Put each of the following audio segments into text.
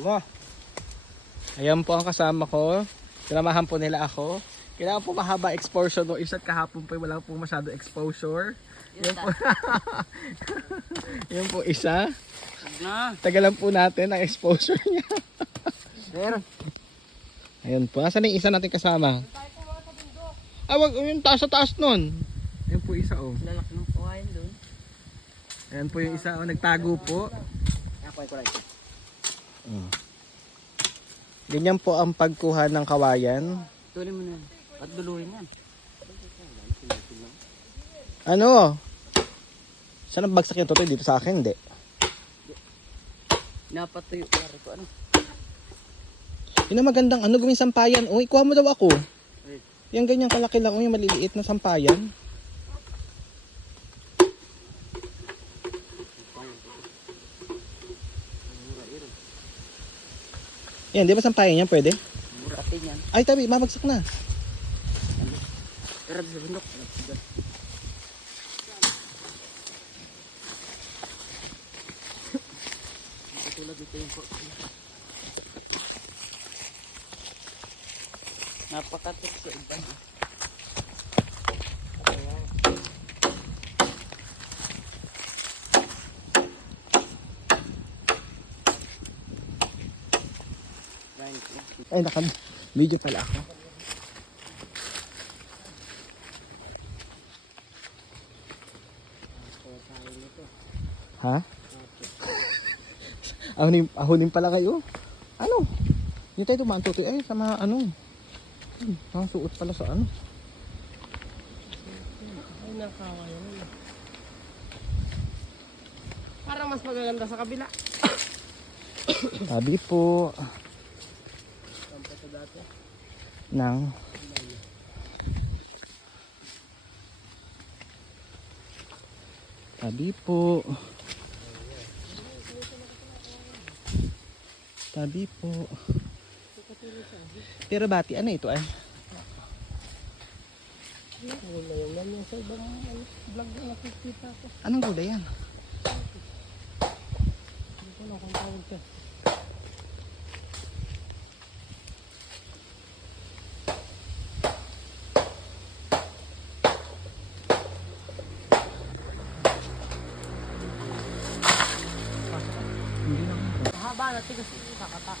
mo. Ayan po ang kasama ko. Sinamahan po nila ako. Kailangan po mahaba exposure no isa't kahapon po wala po masyado exposure. Yan po. Yan po isa. Na. Tagalan po natin ang exposure niya. Meron. Ayan po. Asan na yung isa natin kasama? Ah, wag yung taas sa taas nun. Ayan po isa oh. Lalaki ng kawain doon. Ayan po yung isa oh. Nagtago po. Ako ay kulay. Mm. Ganyan po ang pagkuha ng kawayan. Tuloy mo na. At duluhin yan. Ano? Saan ang bagsak yung totoy? Dito sa akin, hindi. Napatuyo. Pare ko ano. Yun ang magandang ano gawing sampayan. Uy, kuha mo daw ako. Yan ganyan kalaki lang. Uy, maliliit na sampayan. Yan, di ba sampayan yan pwede? Muratin yan. Ay, tabi, mabagsak na. Pero sa bundok. Tulad dito yung po. Napakatik sa iba. Ay, naka video pala ako. Ha? ahonin, ahonin pala kayo. Ano? Hindi tayo dumaan tutoy. Ay, sa mga ano. Hmm, mga suot pala sa ano. Ay, nakawayan na. Parang mas magaganda sa kabila. Sabi po. Ng Tabi po. Tabi po. Pero bati, ano ito ay? Ano ano. Anong gulay yan? Hindi ko lang kung tawag siya. Na tigas kakatak.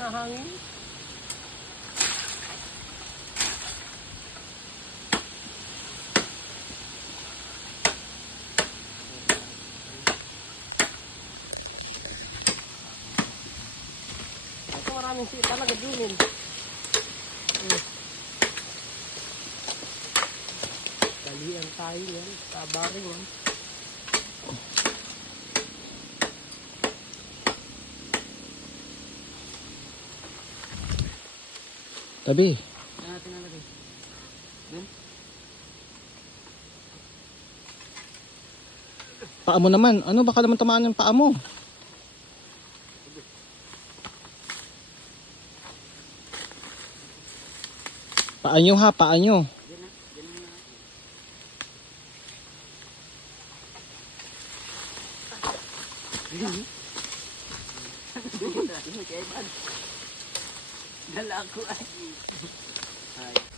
Nahangin. Ito maraming si talaga dunin. Hmm. Talian tayo yan. Tabaring yan. Tabi. Saan natin nalagay? Doon? Paa mo naman. Ano baka naman tamaan yung paa mo? Paa nyo ha, paa nyo. Diyan na. Diyan na. Dala ko ay. Ay.